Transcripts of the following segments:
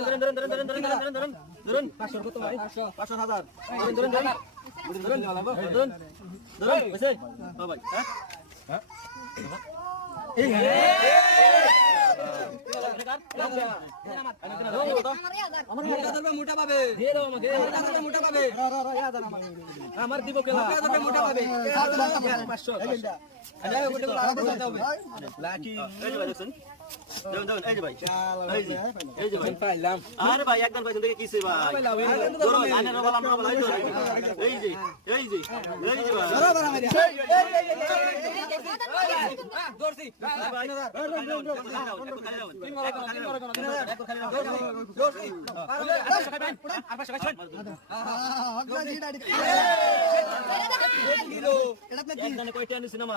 ধরুন ধরুন ধরুন ধরুন আমার দিব কেলা মোটা পাবে আর ভাই একদম কি এই যে সিনেমা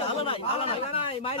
ভালো নাই ভালো নাই মাইল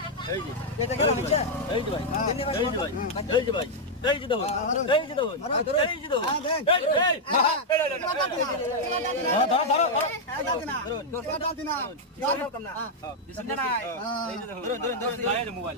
মোবাইল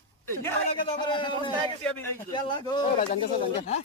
লাগা দাও লাগা দাও লাগা দাও লাগা দাও